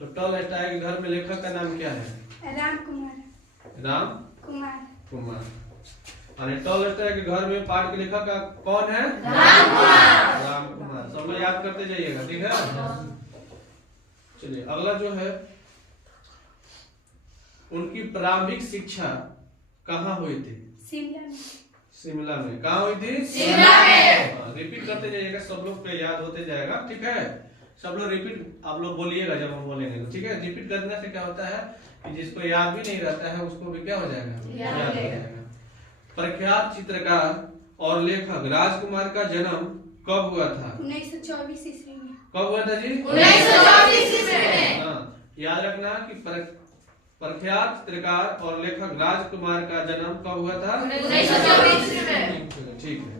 तो टॉलस्टॉय के घर में लेखक का नाम क्या है? राम कुमार। राम कुमार। कुमार। और टॉलस्टॉय के घर में पाठ के लेखक का कौन है? राम कुमार। राम कुमार। सब लोग याद करते जाइएगा, ठीक है। चलिए अगला जो है, उनकी प्रारंभिक शिक्षा कहाँ हुई थी? शिमला में। शिमला में। कहाँ हुई थी? शिमला में। रिपीट करते जाइएगा, सब लोग पे याद होते जाएगा, ठीक है। सब लोग रिपीट आप लोग बोलिएगा जब हम बोलेंगे, ठीक है। रिपीट करने से क्या होता है कि जिसको याद भी नहीं रहता है उसको भी क्या हो जाएगा? याद हो जाएगा। प्रख्यात चित्रकार और लेखक राजकुमार का जन्म कब हुआ था? 1924 ईस्वी में। कब हुआ था जी? 1924 ईस्वी में। हाँ, याद रखना कि प्रख्यात चित्रकार और लेखक राजकुमार का जन्म कब हुआ था? 1924 ईस्वी में। ठीक है,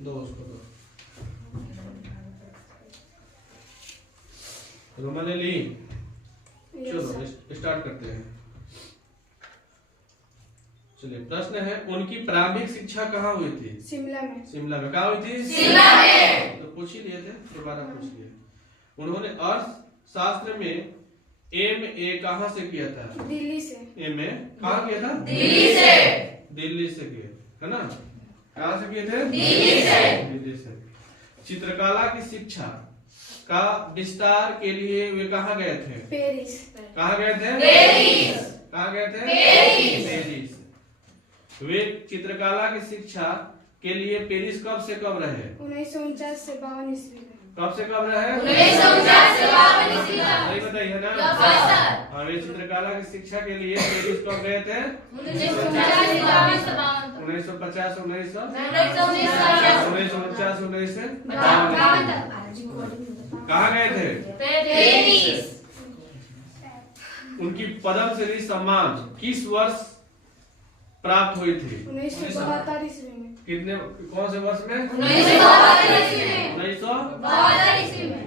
दो उसको दो। रोमा ले ली? चलो स्टार्ट करते हैं। चलिए प्रश्न है, उनकी प्रारंभिक शिक्षा कहाँ हुई थी? शिमला में। शिमला में। कहाँ हुई थी? शिमला में। तो पूछ ही लिए थे, दोबारा पूछ लिए। उन्होंने अर्थशास्त्र में MA कहाँ से किया था? दिल्ली से। MA कहाँ किया था? दिल्ली से। दिल्ली से किए, है ना? कहाँ से किए थे? दिल्ली से। दिल्ली से। चित्रकला की शिक्षा का विस्तार के लिए वे कहाँ गए थे? पेरिस। कहाँ गए थे? पेरिस। कहाँ गए थे? पेरिस। पेरिस। वे चित्रकला की शिक्षा के लिए पेरिस कब से कब रहे? 1949 से 52 ईस्वी में। कब से कब रहे? 1949 से 52 ईस्वी में। सही बताइए ना? सर। और वे चित्रकला की शिक्षा के लिए पेरिस कब गए थे? 1949 से 52 1950 1949 कहाँ गए थे? पेरिस। उनकी पद्मश्री सम्मान किस वर्ष प्राप्त हुई थी? 1972 ईस्वी में। कितने, कौन से वर्ष में? 1972 ईस्वी में। 1972 ईस्वी में।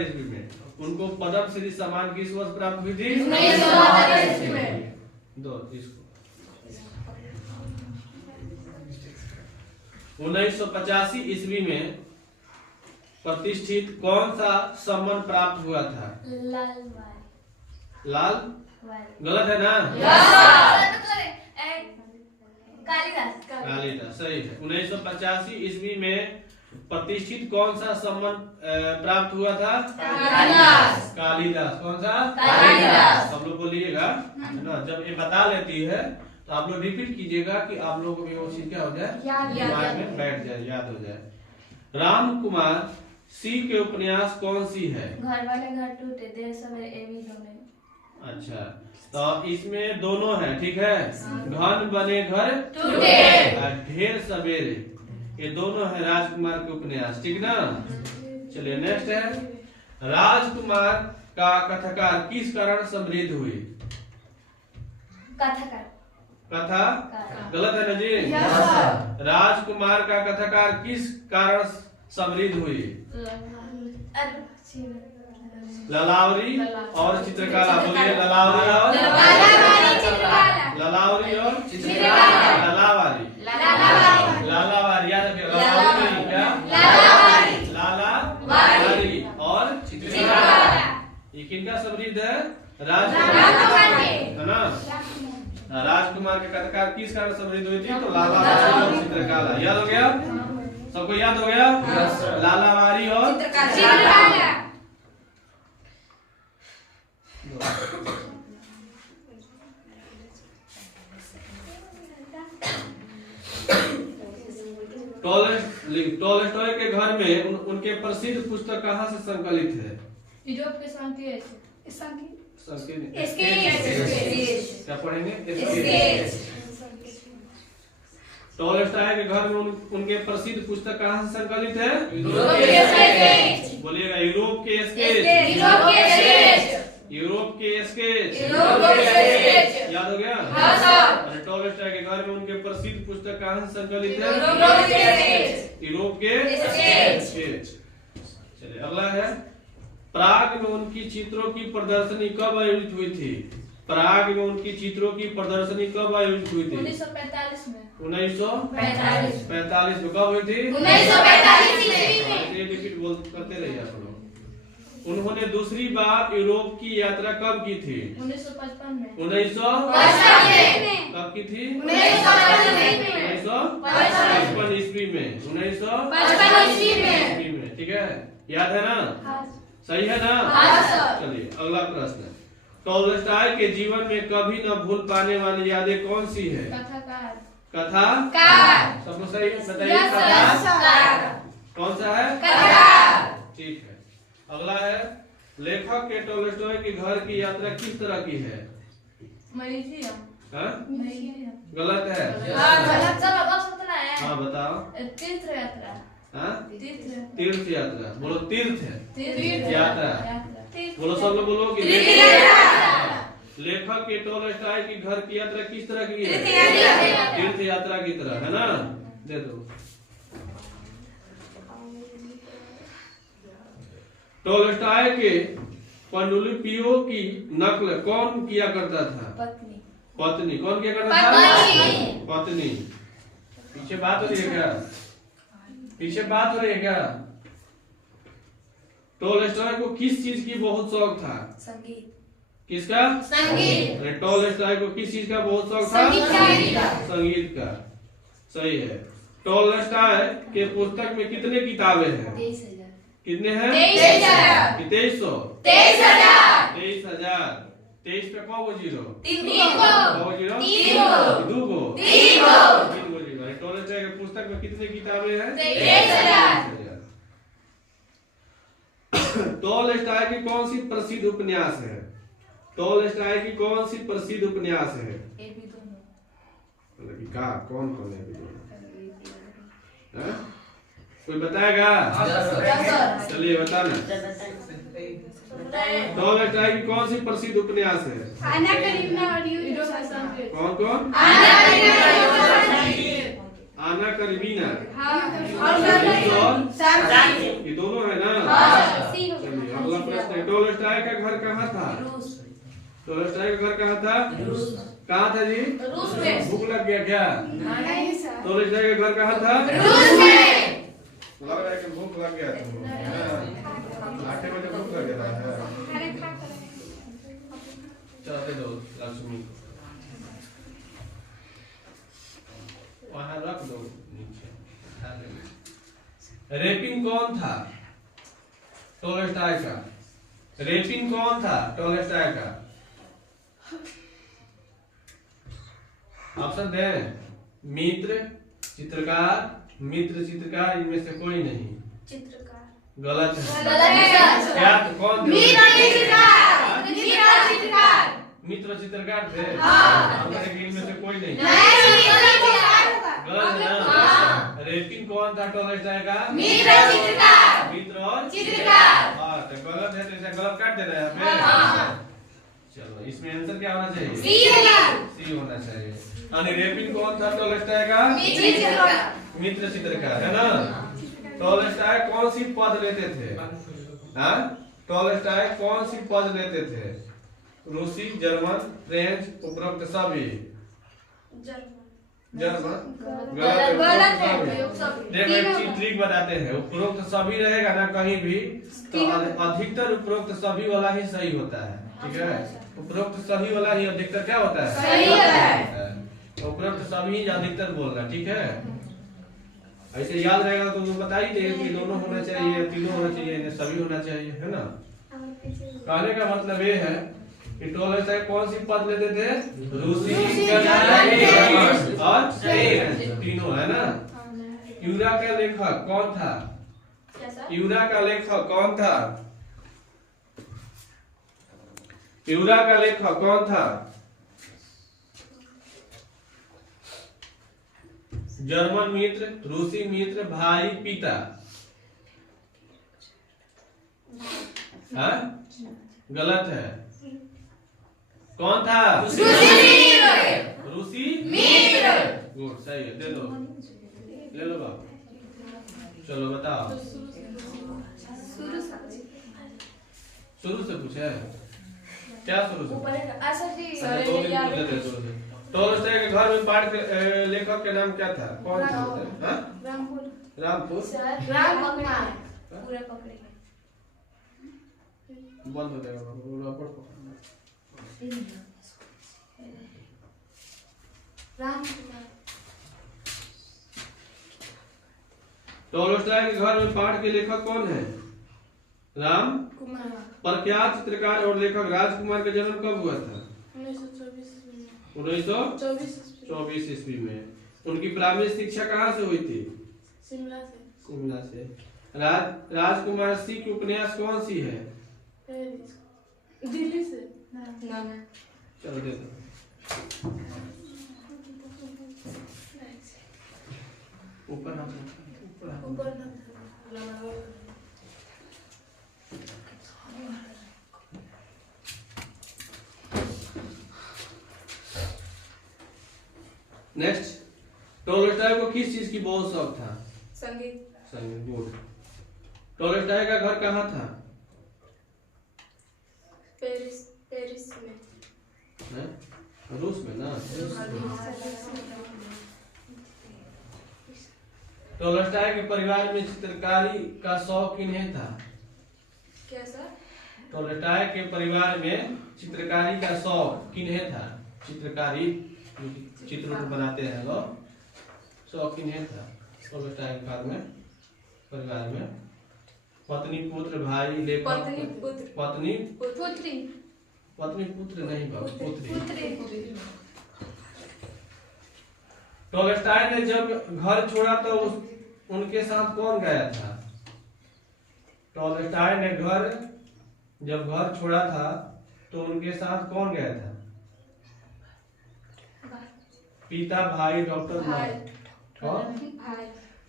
ईस्वी में। उनको पद्मश्री सम्मान किस वर्ष प्राप्त हुई थी? 1972 ईस्वी में। दो इसको 1985 ईस्वी में प्रतिष्ठित कौन सा सम्मान प्राप्त हुआ था? लाल? गलत है ना? कालिदास। सही है। 1985 ईस्वी में प्रतिष्ठित कौन सा सम्मान प्राप्त हुआ था? कालिदास। कालिदास। कौन सा? कालिदास। सब लोग बोलिएगा ना। जब ये बता लेती है तो आप लोग रिपीट कीजिएगा कि आप लोगों को भी वो चीज क्या हो जाए, दिमाग में बैठ जाए, याद हो जाए। राम कुमार सी के उपन्यास कौन सी है? घर वाले घर टूटे, देर सवेरे एवी दोनों। अच्छा, तो इसमें दोनों है, ठीक है। घन बने घर टूटे और ढेर सवेरे, ये दोनों है राजकुमार के उपन्यास, ठीक ना। चलिए नेक्स्ट है, राजकुमार का कथाकार किस कारण समृद्ध हुई? कथाकार। कथा? गलत है ना जी? राजकुमार का कथाकार किस कारण समृद्ध हुई? ललावरी और चित्रकला। बोलिए ललावरी और ललावरी और चित्रकला। ललावारी। लालावारी, याद रखिए। ललावरी नहीं, क्या? लालावारी और चित्रकला। ये किनका समृद्ध है? राजकुमार, है ना। राजकुमार के कथाकार किस कारण समृद्ध हुई थी? तो लालावारी और चित्रकला। याद हो गया? सबको याद हो गया? लालावारी और चित्रकला। टॉलस्टॉय के घर में उनके प्रसिद्ध पुस्तक कहाँ से संकलित है? यूरोप के शांति क्या पढ़ेंगे? टॉलस्टॉय के घर में उनके प्रसिद्ध पुस्तक कहाँ से संकलित है? बोलिएगा यूरोप के स्केच। यूरोप के स्केच। याद हो गया? टॉलस्टॉय के घर में उनके प्रसिद्ध पुस्तक कहाँ से संकलित है? यूरोप के स्केच। चलिए अगला है, प्राग में उनकी चित्रों की प्रदर्शनी कब आयोजित हुई थी? प्राग में उनकी चित्रों की प्रदर्शनी कब आयोजित हुई थी? 1945 में। 1945 में। कब हुई थी? 1945 ईस्वी में। ये रिपीट बोल करते रहिए आप लोग। उन्होंने दूसरी बार यूरोप की यात्रा कब की थी? 1955 में। 1955 कब की थी? 1955 ईस्वी में। 1955 ईस्वी में, ठीक है, याद है ना? सही है ना? चलिए अगला प्रश्न। टॉलस्टॉय के जीवन में कभी न भूल पाने वाली यादें कौन सी है? कथा सबको सही बताइए। कथा कौन सा है? ठीक है। अगला है, लेखक के टॉलस्टॉय के घर की यात्रा किस तरह की है? हाँ? गलत है। हाँ बताओ। तीर्थ यात्रा। हाँ? तीर्थ यात्रा बोलो। तीर्थ यात्रा बोलो, सब लोग बोलो कि लेखक के टॉलस्टॉय की घर की यात्रा किस तरह की है? तीर्थ यात्रा की तरह, है ना? दे दो। टॉलस्टॉय के पांडुलिपियों की नकल कौन किया करता था? पत्नी। कौन किया करता था? पत्नी। पीछे बात हो रही है क्या? पीछे बात हो रही है क्या? टॉलस्टॉय को किस चीज की बहुत शौक था? संगीत। किसका? संगीत। टॉलस्टॉय को किस चीज का बहुत शौक था? संगीत का। सही है। टॉलस्टॉय के पुस्तक में कितने किताबें हैं? 23,000। कितने हैं? 2300। 23,000। 23 पे कौ गो जीरो? 3 गो। टॉलस्टॉय के पुस्तक में कितने किताबें हैं? 23,000। टॉलस्टॉय की कौन सी प्रसिद्ध उपन्यास है? टॉलस्टॉय की कौन सी प्रसिद्ध उपन्यास है? मतलब का कौन है? कोई बताएगा? चलिए बताना। टॉलस्टॉय की कौन सी प्रसिद्ध उपन्यास है? आना करीबना और कौन कौन? आना करीबीना। ये दोनों है ना? चलिए अगला प्रश्न है, टॉलस्टॉय का घर कहाँ था? टॉलस्टॉय का घर कहाँ था? कहाँ था जी? रूस में। भूख लग गया क्या? नहीं सर। टॉलस्टॉय का घर कहाँ था? लग रहा है कि भूख लग गया था। 8 बजे भूख लग गया है। चलो दे दो लक्ष्मी, वहाँ रख दो नीचे। रेपिन कौन था टॉलस्टॉय का? रेपिन कौन था टॉलस्टॉय का? ऑप्शन दे। मित्र, चित्रकार, इनमें से कोई नहीं। चित्रकार। गलत है। क्या? कौन थे? मित्र चित्रकार थे। इनमें से कोई नहीं। गलत है ना? रेपिन कौन था टॉलस्टॉय का? मित्र और चित्रकार। हाँ तो गलत है, तो इसे गलत काट देना है यहाँ पे। चलो इसमें आंसर क्या होना चाहिए? सी होना चाहिए। यानी रेपिन कौन था टॉलस्टॉय का? मित्र चित्रकार, है ना? टॉलस्टॉय कौन सी पद लेते थे? हाँ, टॉलस्टॉय कौन सी पद लेते थे? रूसी, जर्मन, फ्रेंच, उपरोक्त सभी। जर्मन गलत है। देखो एक चीज ट्रिक बताते हैं, उपरोक्त सभी रहेगा ना कहीं भी तो अधिकतर उपरोक्त सभी वाला ही सही होता है, ठीक है? उपरोक्त सभी वाला ही अधिकतर क्या होता है? सही होता है। उपरोक्त सभी ही अधिकतर बोलना, ठीक है? ऐसे याद रहेगा तो बता ही देगा कि दोनों होना चाहिए, तीनों होना चाहिए, सभी होना चाहिए, है ना? कहने का मतलब ये है कि टॉलस्टॉय कौन सी पद लेते थे? रूसी, जर्मन और फ्रेंच, तीनों, है ना? यूरा का लेखक कौन था? यूरा का लेखक कौन था? यूरा का लेखक कौन था? जर्मन मित्र, रूसी मित्र, भाई, पिता। हाँ? गलत है। कौन था? रूसी मित्र। गुड, सही है, दे दो, ले लो बाप। चलो बताओ। शुरू से पूछे क्या? शुरू से टॉलस्टॉय के घर में पाठ लेखक के नाम क्या था? कौन था? रामपुर। बंद हो जाएगा रबड़ पकड़ना। रामकुमार। टॉलस्टॉय के घर में पाठ के लेखक कौन है? राम कुमार। प्रख्यात चित्रकार और लेखक राजकुमार का जन्म कब हुआ था? 1924 ईस्वी में। उनकी प्रारंभिक शिक्षा कहाँ से हुई थी? शिमला से। राजकुमार सिंह की उपन्यास कौन सी है? दिल्ली से। चलो दे दो। ऊपर नेक्स्ट, टॉलस्टॉय को किस चीज की बहुत शौक था? संगीत। गुड। टॉलस्टॉय का घर कहाँ था? पेरिस में। है? रूस में ना। टॉलस्टॉय के परिवार में चित्रकारी का शौक किन्हें था? क्या सर? टॉलस्टॉय के परिवार में चित्रकारी का शौक किन्हें था? चित्रकारी चित्र बनाते हैं लोग, शौक किन्हें था? टॉलस्टॉय के परिवार में पत्नी, पुत्र, भाई, लेखक। पत्नी पुत्र नहीं बाबू, पुत्री। टॉलस्टॉय ने जब घर छोड़ा तो उनके साथ कौन गया था? टॉलस्टॉय ने जब घर छोड़ा था तो उनके साथ कौन गया था? पिता, भाई, डॉक्टर, भाई।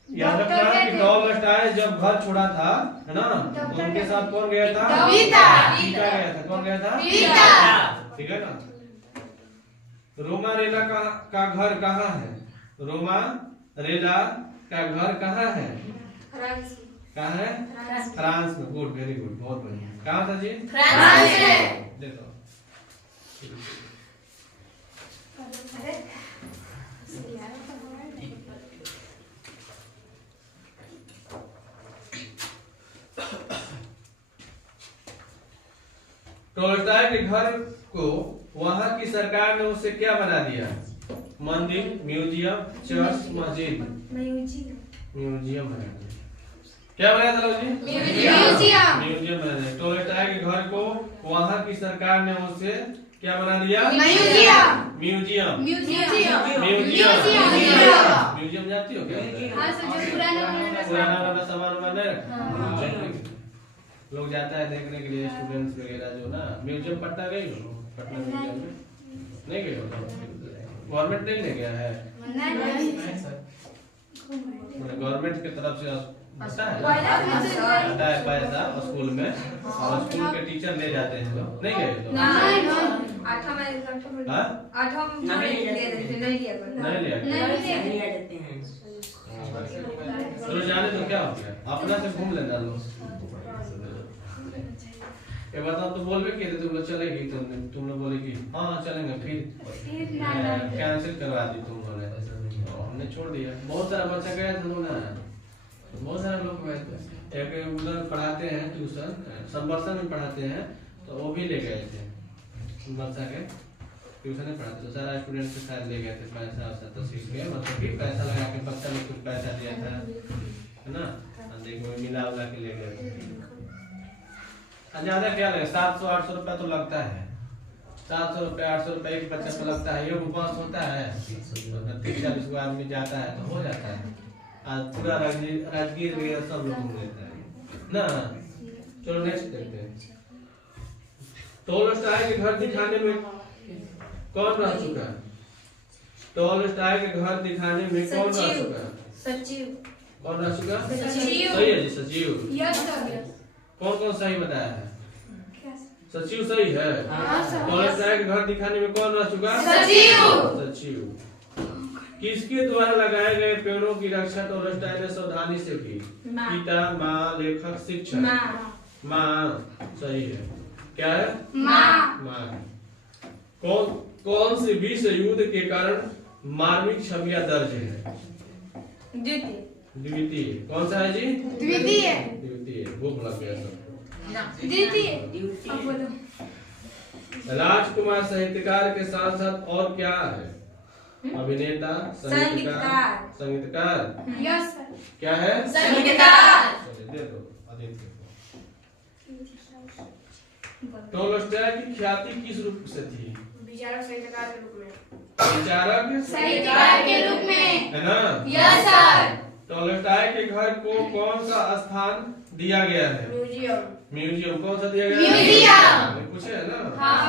याद रखना कि टॉलस्टॉय जब घर छोड़ा था, है ना, तो उनके साथ कौन गया था? पिता गया था। कौन गया था? ठीक है ना। रोमा रेला का घर कहाँ है? रोमा रेला का घर कहाँ है? कहाँ है? फ्रांस में। गुड, वेरी गुड, बहुत बढ़िया। कहाँ था जी? फ्रांस में। देखो टॉलस्टॉय के घर को वहां की सरकार ने उसे क्या बना दिया? मंदिर, म्यूजियम, चर्च, मस्जिद। म्यूजियम बना दिया। क्या बनाया था लोग जी? म्यूजियम बना दिया। टॉलस्टॉय के घर को वहां की सरकार ने उसे क्या बना दिया? म्यूजियम। म्यूजियम जाती हो क्या? पुराना सामान बना रखा लोग जाता है देखने के लिए, स्टूडेंट्स वगैरह जो ना। म्यूजियम पटना गई हो? पटना म्यूजियम में नहीं गए हो? गवर्नमेंट नहीं ले गया है? गवर्नमेंट की तरफ से आता है पैसा स्कूल में, और स्कूल के टीचर ले जाते हैं लोग। नहीं गए लोग? नहीं लिया। चलो जाने तो क्या हो गया, अपना से घूम लेना लोग। ये बताओ, तो बोलबे कि तुम लोग चलेगी, तुम लोग बोले कि हाँ चलेंगे, फिर कैंसिल करवा दी तुम लोगों ने, हमने छोड़ दिया। बहुत सारा बच्चा गया था ना, बहुत सारे लोग गए थे। एक उधर पढ़ाते हैं ट्यूशन, संवर्षण में पढ़ाते हैं, तो वो भी ले गए थे बच्चा के ट्यूशन में पढ़ाते, तो सारा स्टूडेंट के साथ ले गए थे। पैसा वैसा तो सीख गए, मतलब कि पैसा लगा के बच्चा ने कुछ पैसा दिया था, है ना, देखो मिला उला के ले गए। ज्यादा क्या लगे? 700-800 रुपया तो लगता है। 700 रुपया 800 रुपया एक बच्चे पे लगता है। ये बस होता है 30-40 गो आदमी जाता है तो हो जाता है। आज पूरा राजगीर वगैरह सब लोग घूम लेता है ना। चलो नेक्स्ट देखते हैं। टॉलस्टॉय के घर दिखाने में कौन रह चुका है? टॉलस्टॉय के घर दिखाने में कौन रह चुका है? सचिव। कौन रह चुका? सचिव। सही है जी, सचिव। कौन कौन सही बताया है? सचिव सही है। टॉलस्टॉय के घर दिखाने में कौन रह चुका? सचिव। किसके द्वारा लगाए गए पेड़ों की रक्षा टॉलस्टॉय ने सावधानी से की? पिता, माँ, लेखक, शिक्षक। माँ सही है। क्या है? माँ। कौन से विश्व युद्ध के कारण मार्मिक छवियां दर्ज है? द्वितीय। कौन सा है जी? द्वितीय। भूख लग गया सब। दीदी अब बोलो। राजकुमार साहित्यकार के साथ साथ और क्या है? अभिनेता, संगीतकार, संगीतकार। Yes sir. क्या है? संगीतकार। चलिए दे दो आदित्य को। टोलस्टॉय की ख्याति किस रूप से थी? विचारक साहित्यकार के रूप में। विचारक साहित्यकार के रूप में। है ना? Yes sir. टोलस्टॉय के घर को कौन सा स्थान दिया गया है? म्यूजियम। म्यूजियम कौन सा दिया गया है? म्यूजियम। पूछे है ना? हाँ।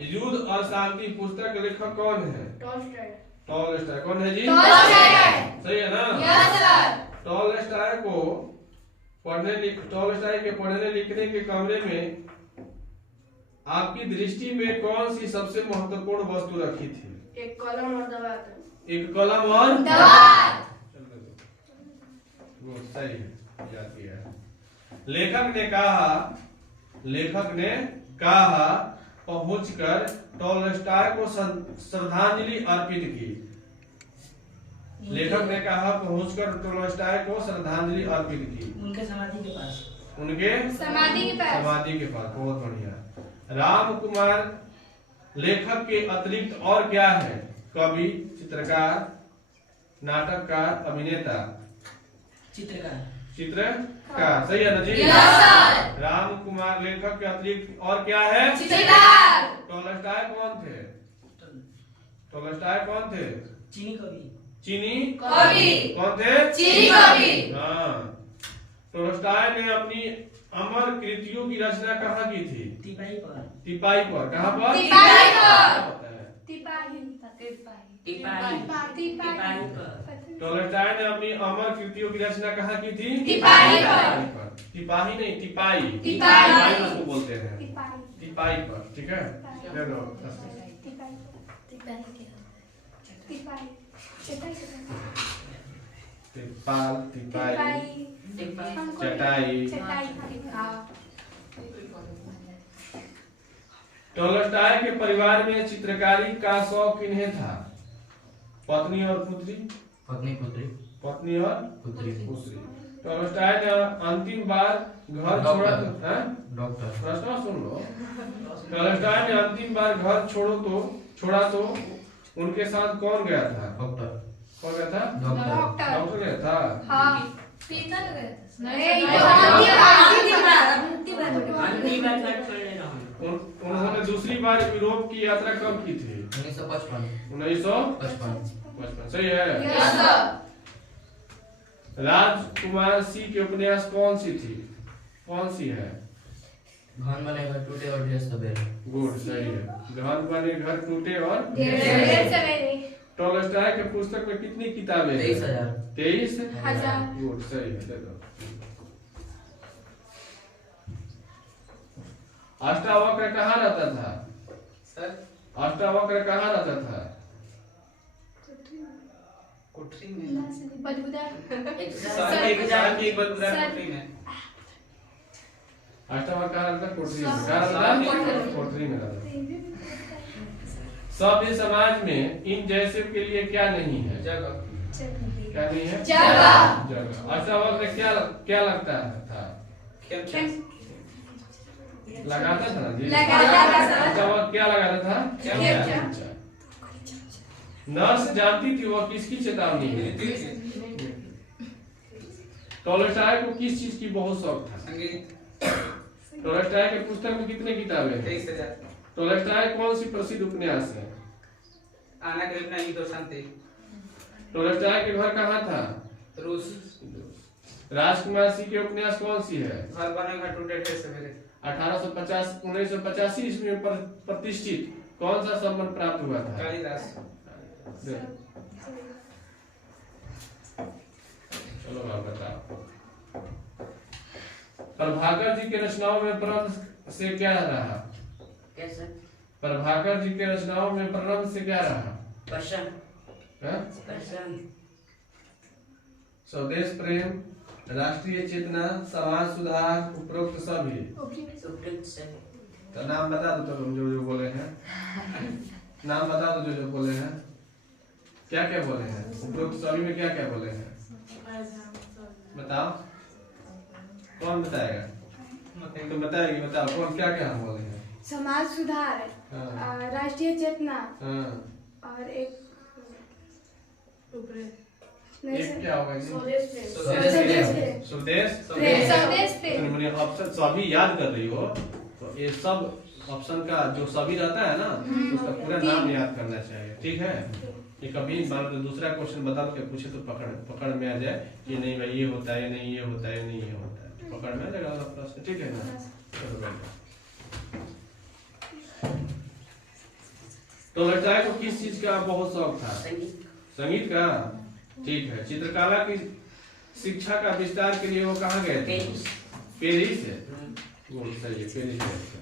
युद्ध और शांति पुस्तक के लेखक कौन है? टॉलस्टॉय। टॉलस्टॉय कौन है जी? टॉलस्टॉय। सही है ना? Yes sir. टॉलस्टॉय के पढ़ने लिखने के कमरे में आपकी दृष्टि में कौन सी सबसे महत्वपूर्ण वस्तु रखी थी? एक कलम और दवात। एक कलम और दवात। वो सही है, याद किया है। लेखक ने कहा पहुंचकर टॉलस्टॉय को श्रद्धांजलि अर्पित की। लेखक ने कहा पहुंचकर टॉलस्टॉय को श्रद्धांजलि अर्पित की। उनके समाधि के पास। उनके समाधि के पास। बहुत बढ़िया। राम कुमार लेखक के अतिरिक्त और क्या है? कवि, चित्रकार, नाटककार, अभिनेता। चित्रकार। चित्रकार सही है ना जी? Yes sir. राम कुमार लेखक के अतिरिक्त और क्या है? चित्रकार। टॉलस्टॉय कौन थे? टॉलस्टॉय कौन थे? चीनी कवि। चीनी कवि। कौन थे? चीनी कवि। हाँ। टॉलस्टॉय ने अपनी अमर कृतियों की रचना कहाँ की थी? टिपाई पर। टिपाई पर। कहाँ पर? टिपाई पर। क्या होता है? टिपाही। टिपाई पर। टॉलस्टॉय ने अपनी अमर कृतियों की रचना कहाँ की थी? टिपाई पर। टिपाही नहीं, टिपाई। टिपाई। उसको बोलते हैं। टिपाई पर। ठीक है। ले लो। टिपाल, टिपाई, चटाई। टॉलस्टॉय के परिवार में चित्रकारी का शौक किन्हें था? पत्नी और पुत्री। पत्नी पुत्री। पत्नी और पुत्री। पुत्री। टॉलस्टॉय ने अंतिम बार घर छोड़ा तो डॉक्टर। प्रश्न सुन लो। टॉलस्टॉय ने अंतिम बार घर छोड़ा तो उनके साथ कौन गया था? डॉक्टर। कौन गया था? डॉक्टर। डॉक्टर गया था। हाँ। पिता लग रहे थे। अंतिम बार घर छोड़ लेना हम। उन्होंने दूसरी बार यूरोप की यात्रा कब की थी? 1955। 1955। सही है। Yes sir. राजकुमार सी के उपन्यास कौन सी थी? कौन सी है? घर बनेगा टूटे और ढेर सवेरे। गुड, सही है। घर बने घर टूटे और टॉलस्टॉय के पुस्तक में कितनी किताबें हैं? 23,000। 23,000। गुड, सही है। दे दो। अष्टावक्र कहाँ रहता था? सर अष्टावक्र कहाँ रहता था? कोठरी में। बदबूदार। सर एक बदबूदार कोठरी में। अष्टावक्र कहाँ रहता? कोठरी में। कहाँ रहता? कोठरी में रहता। सभ्य समाज में इन जैसे के लिए क्या नहीं है? जगह। क्या नहीं है? जगह। जगह। अष्टावक्र क्या लगता था? खेल। लगाता था ना जी? लगाता था सर। अष्टावक्र क्या लगाता था? खेल। नर्स जानती थी वो किसकी चेतावनी है? टॉलस्टॉय को किस चीज की बहुत शौक था? संगीत। टॉलस्टॉय के पुस्तक में कितने किताबें हैं? 23,000। टॉलस्टॉय कौन सी प्रसिद्ध उपन्यास है? आना करीबना युद्ध और शांति। टॉलस्टॉय के घर कहाँ था? रूस। राजकुमार सी के उपन्यास कौन सी है? घर बने घर टूटे ढेर सवेरे। 1985 ईस्वी में प्रतिष्ठित कौन सा सम्मान प्राप्त हुआ था? कालिदास। चलो आप बताओ। प्रभाकर जी के रचनाओं में प्रारंभ से क्या रहा? कैसे? प्रभाकर जी के रचनाओं में प्रारंभ से क्या रहा? पसंद। हाँ? पसंद। स्वदेश प्रेम, राष्ट्रीय चेतना, समाज सुधार, उपरोक्त सभी। उपयुक्त से। तो नाम बता दो तो तुम जो बोले हैं। नाम बता दो जो बोले हैं। क्या क्या बोले हैं? उपरोक्त सभी में क्या क्या बोले हैं? बताओ। कौन बताएगा? तो बताएगी, बताओ कौन क्या क्या हम बोले हैं। समाज सुधार, हाँ। राष्ट्रीय चेतना, हाँ। और एक एक क्या होगा ये? स्वदेश स्वदेश प्रेम। स्वदेश प्रेम। मैंने ऑप्शन सभी याद कर रही हो तो ये सब ऑप्शन का जो सभी रहता है ना उसका पूरा नाम याद करना चाहिए, ठीक है। ये कभी मान लो दूसरा क्वेश्चन बदल के पूछे तो पकड़ में आ जाए कि नहीं भाई ये होता है, नहीं ये होता है, नहीं ये होता है, पकड़ में आ जाएगा अगला प्रश्न, ठीक है ना। चलो बैठो। तो लगता है तो किस चीज का बहुत शौक था? संगीत। संगीत का, ठीक है। चित्रकला की शिक्षा का विस्तार के लिए वो कहाँ गए थे? पेरिस। पेरिस है, वो सही है, पेरिस गए थे।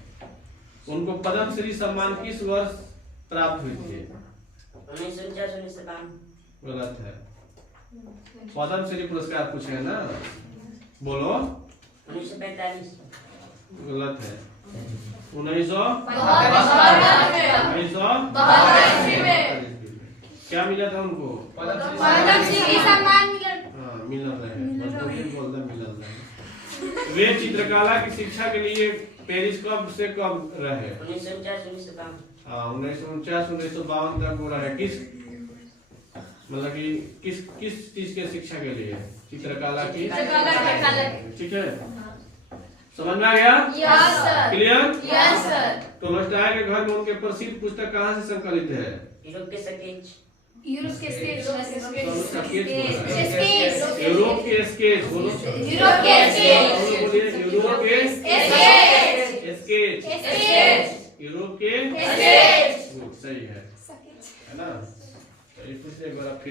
उनको पद्मश्री सम्मान किस वर्ष प्राप्त हुई थी? 1949 गलत है। पद्मश्री पुरस्कार पूछे है ना, बोलो। 1945 गलत है। 1900 क्या मिला था उनको? पद्मश्री सम्मान मिला। हाँ, मिलल रहे, बोल दे मिलल रहे। वे चित्रकला की शिक्षा के लिए पेरिस कब से कब रहे? 1949 हाँ, 1949 तक वो रहे। किस मतलब कि किस चीज के शिक्षा के लिए? चित्रकला की, ठीक है। समझ में आ गया? Yes sir. Clear? Yes sir. Tolstoy के घर में उनके प्रसिद्ध पुस्तक कहाँ से संकलित है? यूरोप के स्केच। यूरोप के स्केच। यूरोप के स्केच, बोलो। यूरोप के स्केच। बोलिए, यूरोप के स्केच। Sketch, sketch. यूरोप के स्केच। सही है ना। तो ये पूछते एक बार फिर